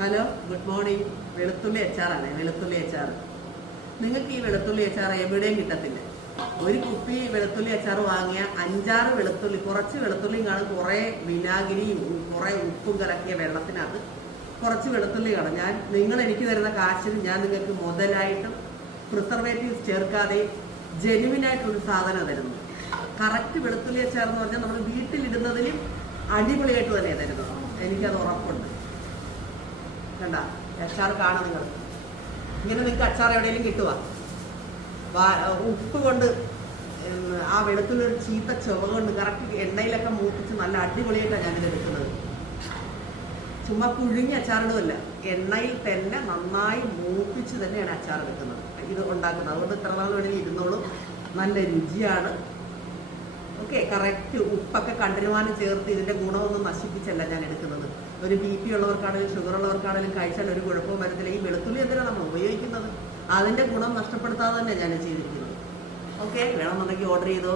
Hello good morning. വെളുത്തുള്ളി അച്ചാറാണ് വെളുത്തുള്ളി അച്ചാർ. നിങ്ങൾക്ക് ഈ വെളുത്തുള്ളി അച്ചാർ എവിടെയും കിട്ടത്തില്ല. ഒരു കുപ്പി വെളുത്തുള്ളി അച്ചാർ വാങ്ങിയ അഞ്ചാറ് വെളുത്തുള്ളി കുറച്ച് വെളുത്തുള്ളിയും കാണും. കുറേ വിനാഗിരിയും കുറേ ഉപ്പും കലക്കിയ വെള്ളത്തിനകത്ത് കുറച്ച് വെളുത്തുള്ളി കാണും. ഞാൻ നിങ്ങൾ എനിക്ക് തരുന്ന കാശിന് ഞാൻ നിങ്ങൾക്ക് മുതലായിട്ടും പ്രിസർവേറ്റീവ്സ് ചേർക്കാതെ ജെനുവിനായിട്ടൊരു സാധനം തരുന്നു. കറക്റ്റ് വെളുത്തുള്ളി അച്ചാർ എന്ന് പറഞ്ഞാൽ നമ്മൾ വീട്ടിലിടുന്നതിലും അടിപൊളിയായിട്ട് തന്നെ തരുന്നത്. എനിക്കത് ഉറപ്പുണ്ട്. കണ്ട അച്ചാർ കാണും നിങ്ങൾ. ഇങ്ങനെ നിങ്ങൾക്ക് അച്ചാർ എവിടെയെങ്കിലും കിട്ടുക ഉപ്പ് കൊണ്ട് ആ വെളുത്തുള്ളൊരു ചീത്ത ചുവ കൊണ്ട് കറക്റ്റ് എണ്ണയിലൊക്കെ മൂപ്പിച്ച് നല്ല അടിപൊളിയായിട്ടാണ് ഞാനിത് എടുക്കുന്നത്. ചുമ്മാ പുഴുങ്ങി അച്ചാറിടുമല്ല എണ്ണയിൽ തന്നെ നന്നായി മൂപ്പിച്ച് തന്നെയാണ് അച്ചാർ എടുക്കുന്നത്. ഇത് ഉണ്ടാക്കുന്നത്. അതുകൊണ്ട് ഇത്ര നാൾ വേണമെങ്കിൽ ഇരുന്നോളും. നല്ല രുചിയാണ്. ഓക്കെ കറക്റ്റ് ഉപ്പൊക്കെ കണ്ടിരുമാനം ചേർത്ത് ഇതിന്റെ ഗുണമൊന്നും നശിപ്പിച്ചല്ല ഞാൻ എടുക്കുന്നത്. ഒരു ബി പി ഉള്ളവർക്കാണെങ്കിലും ഷുഗർ ഉള്ളവർക്കാണെങ്കിലും കഴിച്ചാൽ ഒരു കുഴപ്പവും വരത്തില്ല. ഈ വെളുത്തുള്ളി എന്തിനാണ് നമ്മൾ ഉപയോഗിക്കുന്നത്? അതിന്റെ ഗുണം നഷ്ടപ്പെടുത്താതെ തന്നെ ഞാൻ ചെയ്തിരിക്കുന്നത്. ഓക്കെ വേണമെന്നുണ്ടെങ്കിൽ ഓർഡർ ചെയ്തോ?